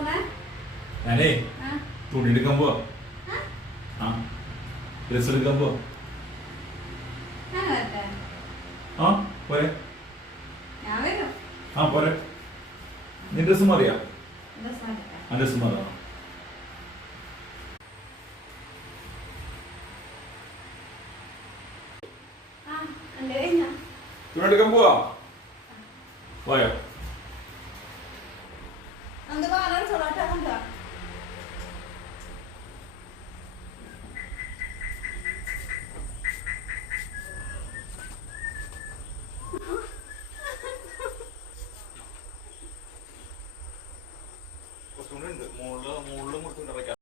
ഞാനേ തുണി എടുക്കാൻ പോവാ. ഡ്രസ് എടുക്കാൻ പോവാ. പോരെ പോരെ. നിന്റെ ഡ്രസ് മാറിയാ? ഡ്രസ് മാറാ. തുണി എടുക്കാൻ പോവാ. പോയോ?